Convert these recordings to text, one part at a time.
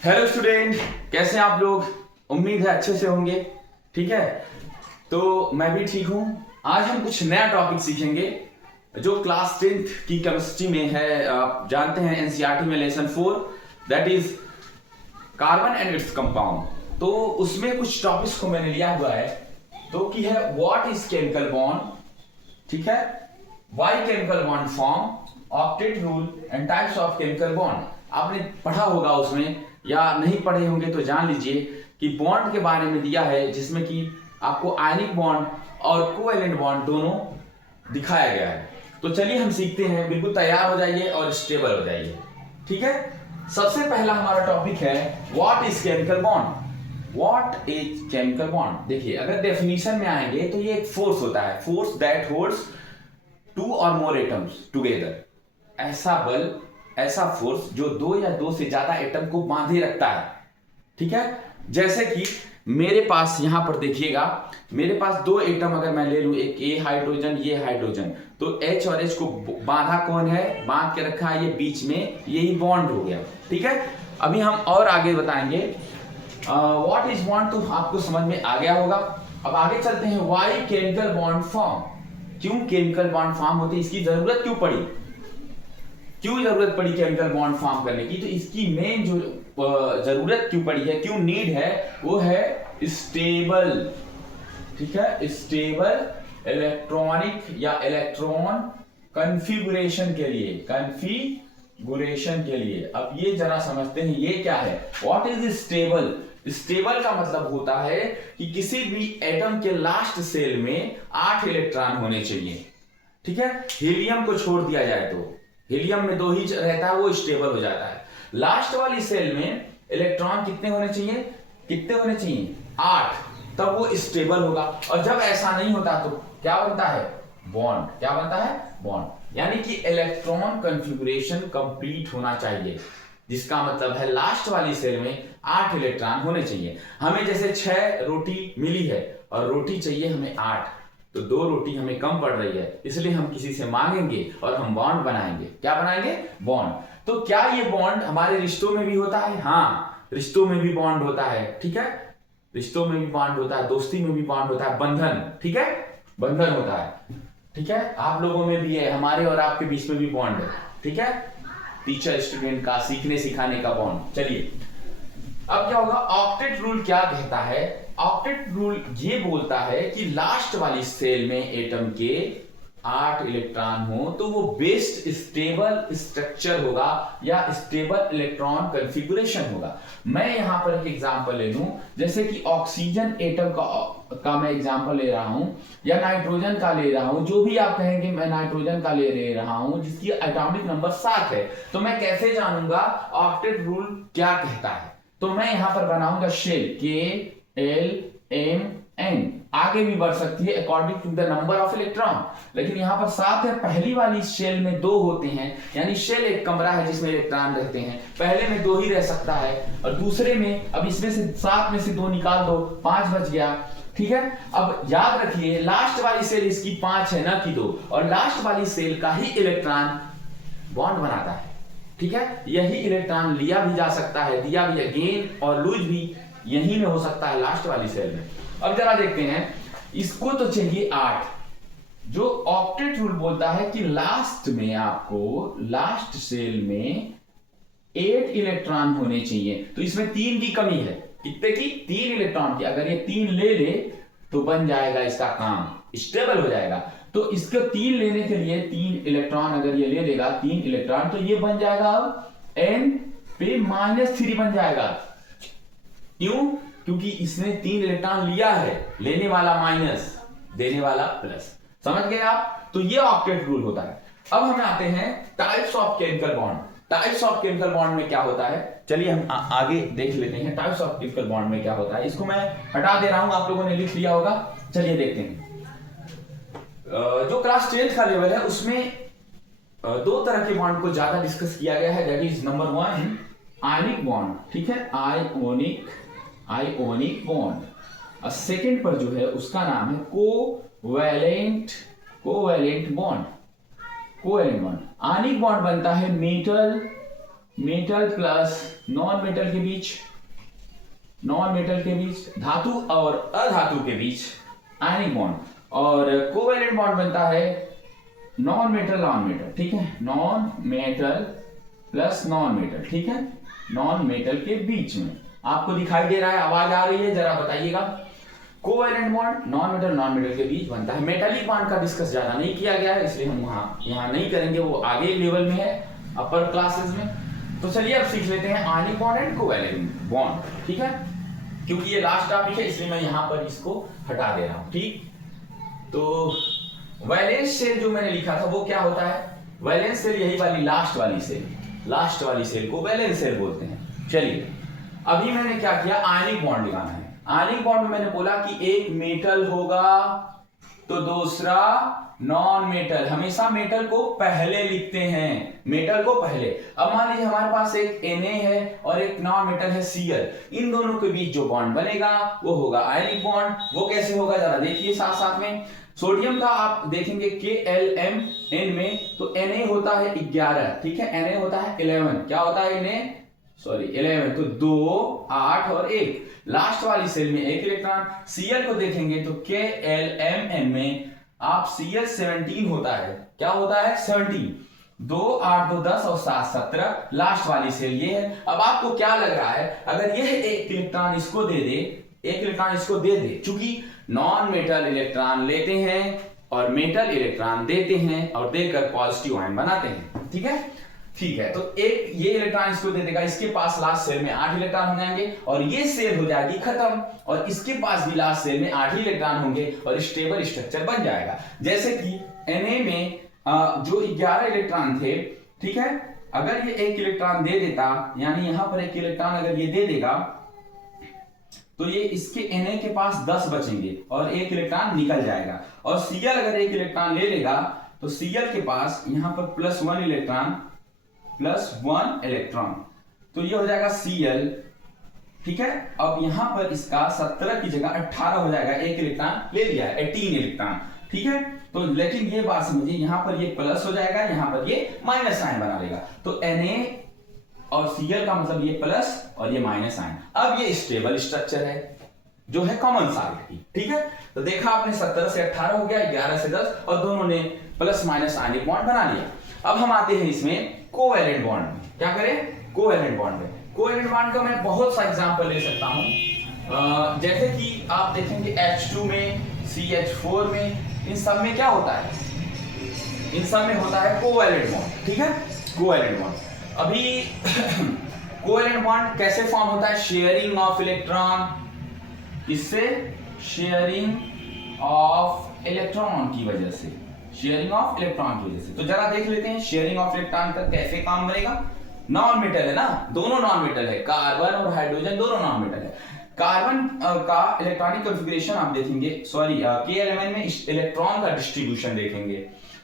Hello student, कैसे हैं आप लोग। उम्मीद है अच्छे से होंगे। ठीक है, तो मैं भी ठीक हूं। आज हम कुछ नया टॉपिक सीखेंगे जो क्लास 10th की केमिस्ट्री में है। आप जानते हैं एनसीईआरटी में lesson 4 that is carbon and its compound. तो उसमें कुछ टॉपिक्स को मैंने लिया हुआ है तो कि है व्हाट इज केमिकल बॉन्ड, ठीक है, why chemical bond form, octet rule and types of chemical bond. आपने पढ़ा होगा उसमें, या नहीं पढ़े होंगे तो जान लीजिए कि बॉन्ड के बारे में दिया है जिसमें कि आपको आयनिक बॉन्ड और कोवैलेंट बॉन्ड दोनों दिखाया गया है। तो चलिए हम सीखते हैं, बिल्कुल तैयार हो जाइए और स्टेबल हो जाइए। ठीक है, सबसे पहला हमारा टॉपिक है what is chemical bond. What is chemical bond, देखिए अगर डेफिनेशन में आएंगे तो ये एक फोर्स होता है, फोर्स दैट होल्ड्स टू और मोर एटम्स टुगेदर। ऐसा बल, ऐसा फोर्स जो दो या दो से ज्यादा एटम को बांधे रखता है। ठीक है, जैसे कि मेरे पास यहां पर देखिएगा, मेरे पास दो एटम अगर मैं ले लूं, एक ए हाइड्रोजन ये हाइड्रोजन, तो H और H को बांधा कौन है, बांध के रखा है ये बीच में, यही बॉन्ड हो गया। ठीक है, अभी हम और आगे बताएंगे व्हाट इज बॉन्ड, तो आपको समझ में आ गया होगा। अब आगे चलते हैं, व्हाई केमिकल बॉन्ड फॉर्म, क्यों केमिकल बॉन्ड फॉर्म होते, इसकी जरूरत क्यों पड़ी, क्यों जरूरत पड़ी केमिकल बॉन्ड फॉर्म करने की। तो इसकी मेन जो जरूरत क्यों पड़ी है, क्यों नीड है, वो है स्टेबल, ठीक है, स्टेबल इलेक्ट्रॉनिक या इलेक्ट्रॉन कॉन्फ़िगरेशन के लिए, कॉन्फ़िगरेशन के लिए। अब ये जरा समझते हैं ये क्या है, व्हाट इज स्टेबल। स्टेबल का मतलब होता है कि किसी भी एटम के लास्ट सेल में 8 इलेक्ट्रॉन होने चाहिए। ठीक है, हीलियम को छोड़ दिया जाए तो हीलियम में 2 ही रहता है, वो स्टेबल हो जाता है। लास्ट वाली सेल में इलेक्ट्रॉन कितने होने चाहिए, कितने होने चाहिए, 8, तब वो स्टेबल होगा। और जब ऐसा नहीं होता तो क्या बनता है, बॉन्ड। क्या बनता है, बॉन्ड। यानी कि इलेक्ट्रॉन कॉन्फ़िगरेशन कंप्लीट होना चाहिए, जिसका मतलब है लास्ट वाली सेल में 8 इलेक्ट्रॉन होने चाहिए। हमें जैसे 6 रोटी मिली है और रोटी चाहिए हमें 8, तो 2 रोटी हमें कम पड़ रही है, इसलिए हम किसी से मांगेंगे और हम बॉन्ड बनाएंगे। क्या बनाएंगे, बॉन्ड। तो क्या ये बॉन्ड हमारे रिश्तों में भी होता है, हाँ, रिश्तों में भी बॉन्ड होता है। ठीक है, रिश्तों में भी बॉन्ड होता है, दोस्ती में भी बॉन्ड होता है, बंधन, ठीक है, बंधन होता है। ठीक है, आप लोगों में भी है, हमारे और आपके बीच में भी बॉन्ड है। ठीक है, टीचर स्टूडेंट का, सीखने सिखाने का बॉन्ड। चलिए अब क्या होगा, ऑक्टेट रूल क्या कहता है, ऑक्टेट रूल ये बोलता है कि लास्ट वाली सेल में एटम के 8 इलेक्ट्रॉन हो तो वो बेस्ट स्टेबल स्ट्रक्चर होगा या स्टेबल इलेक्ट्रॉन कॉन्फ़िगरेशन होगा। मैं यहां पर एक एग्जांपल ले लूं, जैसे कि ऑक्सीजन एटम का मैं एग्जांपल ले रहा हूं, या नाइट्रोजन का ले रहा हूं, जो भी आप कहेंगे, मैं नाइट्रोजन का ले रहा हूं जिसकी एटॉमिक नंबर 7 है। तो मैं कैसे जानूंगा ऑक्टेट रूल क्या कहता है, तो मैं यहां पर बनाऊंगा शेल KLMN, आगे भी बढ़ सकती है according to the number of electron, लेकिन यहां पर 7 है। पहली वाली शेल में 2 होते हैं, यानी शेल एक कमरा है जिसमें इलेक्ट्रॉन रहते हैं, पहले में 2 ही रह सकता है, और दूसरे में, अब इसमें से 7 में से 2 निकाल दो, 5 बच गया। ठीक है, अब याद रखिए लास्ट वाली सेल इसकी 5 है ना कि 2, और लास्ट वाली सेल का ही इलेक्ट्रॉन बॉन्ड बनाता है। ठीक है, यही इलेक्ट्रॉन लिया भी जा सकता है, दिया भी, गेन और लूज भी यही में हो सकता है, लास्ट वाली सेल में। अब जरा देखते हैं, इसको तो चाहिए 8, जो ऑक्टेट रूल बोलता है कि लास्ट में आपको, लास्ट सेल में 8 इलेक्ट्रॉन होने चाहिए। तो इसमें 3 की कमी है, कितने की, 3 इलेक्ट्रॉन की। अगर ये 3 ले ले तो बन जाएगा इसका काम, स्टेबल हो जाएगा। तो इसको 3 लेने के लिए 3 इलेक्ट्रॉन अगर ये ले लेगा, 3 इलेक्ट्रॉन, तो ये बन जाएगा अब n पे -3 बन जाएगा। क्यों, क्योंकि इसने 3 इलेक्ट्रॉन लिया है, लेने वाला माइनस, देने वाला प्लस। समझ गए आप, तो ये ऑक्टेट रूल होता है। अब हम आते हैं types of chemical bond. Types of chemical bond में क्या होता है, चलिए हम आगे देख लेते हैं टाइप्स ऑफ केमिकल बॉन्ड में क्या होता है। इसको मैं हटा दे रहा हूं, आप लोगों ने लिख लिया होगा। चलिए देखते हैं, जो क्लास 10th का लेवल है उसमें 2 तरह के बॉन्ड को ज्यादा डिस्कस किया गया है, that is number 1 ionic bond, ठीक है, आयोनिक बॉन्ड। और सेकंड पर जो है उसका नाम है covalent bond. Covalent bond, ionic bond बनता है metal metal plus non metal के बीच, नॉन मेटल के बीच, धातु और अधातु के बीच आयनिक बॉन्ड, और कोवेलेंट बॉन्ड बनता है नॉन मेटल नॉन मेटल, ठीक है, non metal plus non metal, ठीक है, नॉन मेटल के बीच में। आपको दिखाई दे रहा है, आवाज आ रही है, जरा बताइएगा। कोवेलेंट बॉन्ड नॉन मेटल के बीच बनता है। मेटालिक बॉन्ड का डिस्कस ज्यादा नहीं किया गया है, इसलिए हम यहाँ नहीं करेंगे, वो आगे लेवल में है, अपर क्लासेस में। तो चलिए अब सीख लेते हैं ionic bond and covalent bond, ठीक है, क्योंकि ये लास्ट टॉपिक है इसलिए मैं यहाँ पर इसको हटा दे रहा हूँ, ठीक। तो वैलेंस शेल जो मैंने लिखा था वो क्या होता है, वैलेंस शेल यही वाली लास्ट वाली शेल को वैलेंस शेल बोलते हैं। चलिए अभी मैंने क्या किया, आयनिक बॉन्ड लिखाना है। आयनिक बॉन्ड में मैंने बोला कि एक मेटल होगा तो दूसरा नॉन मेटल, हमेशा मेटल को पहले लिखते हैं, मेटल को पहले। अब मान लीजिए हमारे पास एक Na है और एक नॉन मेटल है Cl, इन दोनों के बीच जो बॉन्ड बनेगा वो होगा आयनिक बॉन्ड। वो कैसे होगा जरा देखिए साथ साथ में। सोडियम का आप देखेंगे KLMN में तो Na होता है 11, ठीक है, Na होता है 11, क्या होता है Na, सॉरी 11, तो 2, 8 और 1, लास्ट वाली सेल में एक इलेक्ट्रॉन। Cl को देखेंगे तो KLMN में आप Cl 17 होता है, क्या होता है 17, 2, 8, 2, 10 और 7, 17, लास्ट वाली सेल ये है। अब आपको क्या लग रहा है, अगर यह एक इलेक्ट्रॉन इसको दे दे, एक इलेक्ट्रॉन इसको दे दे, चूंकि नॉन मेटल इलेक्ट्रॉन लेते हैं और मेटल इलेक्ट्रॉन देते हैं और देकर पॉजिटिव आयन बनाते हैं, ठीक है, ठीक है। तो एक ये इलेक्ट्रॉन इसको दे देगा, इसके पास लास्ट सेल में 8 इलेक्ट्रॉन हो जाएंगे और ये सेल हो जाएगी खत्म, और इसके पास भी लास्ट सेल में 8 ही इलेक्ट्रॉन होंगे और स्टेबल स्ट्रक्चर बन जाएगा। जैसे कि Na में जो 11 इलेक्ट्रॉन थे, ठीक है, अगर ये एक इलेक्ट्रॉन दे देता, यानी यहां पर एक इलेक्ट्रॉन अगर ये दे देगा तो ये इसके Na के पास 10 बचेंगे और एक इलेक्ट्रॉन निकल जाएगा। और Cl अगर एक इलेक्ट्रॉन ले लेगा तो Cl के पास यहां पर +1 इलेक्ट्रॉन, तो ये हो जाएगा Cl, ठीक है। अब यहां पर इसका 17 की जगह 18 हो जाएगा, एक इलेक्ट्रॉन ले लिया है, 18 इलेक्ट्रॉन, ठीक है। तो लेकिन ये बात समझिए, यहां पर ये प्लस हो जाएगा, यहां पर ये माइनस साइन बना लेगा, तो Na और Cl का मतलब ये प्लस और ये माइनस आयन। अब ये स्टेबल स्ट्रक्चर है जो है कॉमन साइड की, ठीक है। तो देखा आपने 17 से 18 हो गया, 11 से 10, और दोनों ने प्लस माइनस आयनिक बॉन्ड बना लिया। अब हम आते हैं इसमें कोवेलेंट बॉन्ड में, क्या करें, कोवेलेंट बॉन्ड में। कोवेलेंट बॉन्ड का मैं बहुत सा एग्जांपल ले सकता हूं, जैसे कि आप देखेंगे H2 में, CH4 में, इन सब में क्या होता है, इन सब में होता है कोवेलेंट बॉन्ड, ठीक है, कोवेलेंट बॉन्ड। अभी कोवेलेंट बॉन्ड कैसे फॉर्म होता है, शेयरिंग ऑफ इलेक्ट्रॉन, इससे शेयरिंग ऑफ इलेक्ट्रॉन की वजह से, शेयरिंग ऑफ इलेक्ट्रॉन की वजह से। तो जरा देख लेते हैं शेयरिंग ऑफ इलेक्ट्रॉन का कैसे काम बनेगा। नॉन मेटल है ना, दोनों नॉन मेटल है, कार्बन और हाइड्रोजन दोनों नॉन मेटल है। कार्बन का इलेक्ट्रॉनिक कॉन्फ़िगरेशन आप देखेंगे, सॉरी KLMN में इलेक्ट्रॉन का डिस्ट्रीब्यूशन देखेंगे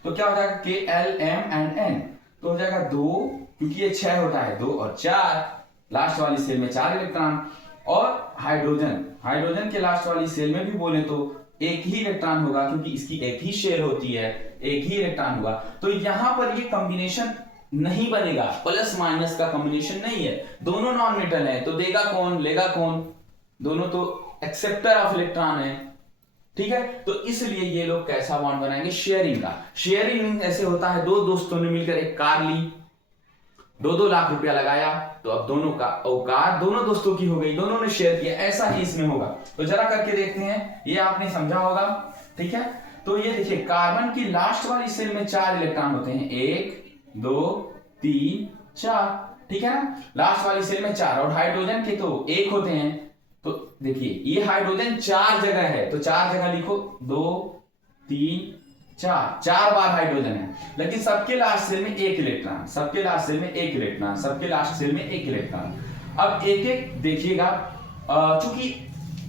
तो क्या हो जाएगा, KLMNN, तो हो जाएगा 2, क्योंकि ये 6 होता है, 2 और 4, लास्ट वाली सेल में 4 इलेक्ट्रॉन। और हाइड्रोजन के लास्ट वाली सेल में भी बोले तो एक ही इलेक्ट्रॉन होगा, क्योंकि इसकी एक ही शेल होती है, एक ही इलेक्ट्रॉन होगा। तो यहां पर ये कॉम्बिनेशन नहीं बनेगा, प्लस माइनस का कॉम्बिनेशन नहीं है, दोनों नॉन मेटल है, तो देगा कौन लेगा कौन, दोनों तो एक्सेप्टर ऑफ इलेक्ट्रॉन है, ठीक है। तो इसलिए ये लोग कैसा बॉन्ड बनाएंगे, शेयरिंग का। शेयरिंग मींस ऐसे होता है, दो दोस्तों ने मिलकर एक कार ली, 2-2 लाख रुपया लगाया, तो अब दोनों का कार दोनों दोस्तों की हो गई, दोनों ने शेयर किया, ऐसा ही इसमें होगा। तो जरा करके देखते हैं, ये आपने समझा होगा, ठीक है। तो ये देखिए, कार्बन की लास्ट वाली सेल में 4 इलेक्ट्रॉन होते हैं, 1, 2, 3, 4, ठीक है ना, लास्ट वाली सेल में 4, और हाइड्रोजन के तो 1 होते हैं। तो देखिए ये हाइड्रोजन 4 जगह है, तो 4 जगह लिखो, 2, 3, 4 बार हाइड्रोजन है, लेकिन सबके लास्ट सेल में 1 इलेक्ट्रॉन, सबके लास्ट सेल में 1 इलेक्ट्रॉन, सबके लास्ट सेल में 1 इलेक्ट्रॉन। अब एक एक देखिएगा, चूंकि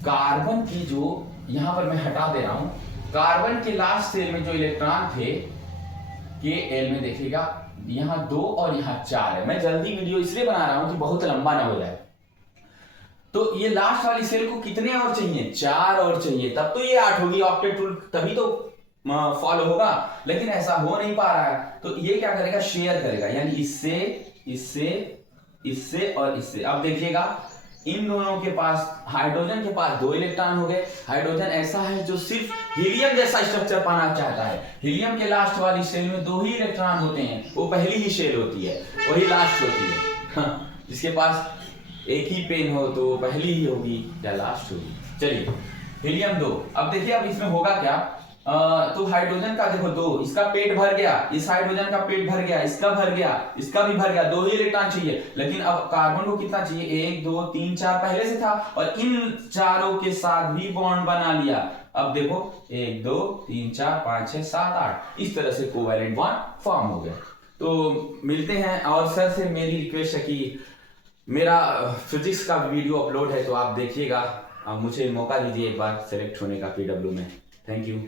कार्बन की जो यहां पर मैं हटा दे रहा हूं, कार्बन के लास्ट सेल में जो इलेक्ट्रॉन थे KL में देखिएगा, यहां 2 और यहां 4 है। मैं जल्दी वीडियो इसलिए बना रहा हूं कि बहुत लंबा ना हो जाए। तो ये लास्ट वाली सेल को कितने और चाहिए, 4 और चाहिए, तब तो ये 8 होगी, ऑक्टेट रूल तभी तो फॉलो होगा, लेकिन ऐसा हो नहीं पा रहा है। तो ये क्या करेगा, शेयर करेगा, यानी इससे इससे और इससे। अब देखिएगा इन दोनों के पास, हाइड्रोजन के पास 2 इलेक्ट्रॉन हो गए। हाइड्रोजन ऐसा है जो सिर्फ हीलियम जैसा स्ट्रक्चर पाना चाहता है। हीलियम के लास्ट वाली शेल में 2 ही इलेक्ट्रॉन होते हैं, वो पहली ही शेल होती है, वही लास्ट होती है। हाँ, जिसके पास एक ही पेन हो तो पहली ही होगी या लास्ट होगी। चलिए हीलियम 2। अब देखिए अब इसमें होगा क्या, तो हाइड्रोजन का देखो 2, इसका पेट भर गया, इस हाइड्रोजन का पेट भर गया, इसका भर गया, इसका भी भर गया, 2 ही इलेक्ट्रॉन चाहिए। लेकिन अब कार्बन को कितना चाहिए, 1 2 3 4 पहले से था, और इन चारों के साथ भी बॉन्ड बना लिया। अब देखो 1 2 3 4 5 6 7 8, इस तरह से कोवैलेंट बॉन्ड फॉर्म हो गया। तो मिलते हैं, और सर से मेरी रिक्वेस्ट है कि मेरा फिजिक्स का वीडियो अपलोड है तो आप देखिएगा, मुझे मौका दीजिए एक बार सेलेक्ट होने का PW में। Thank you.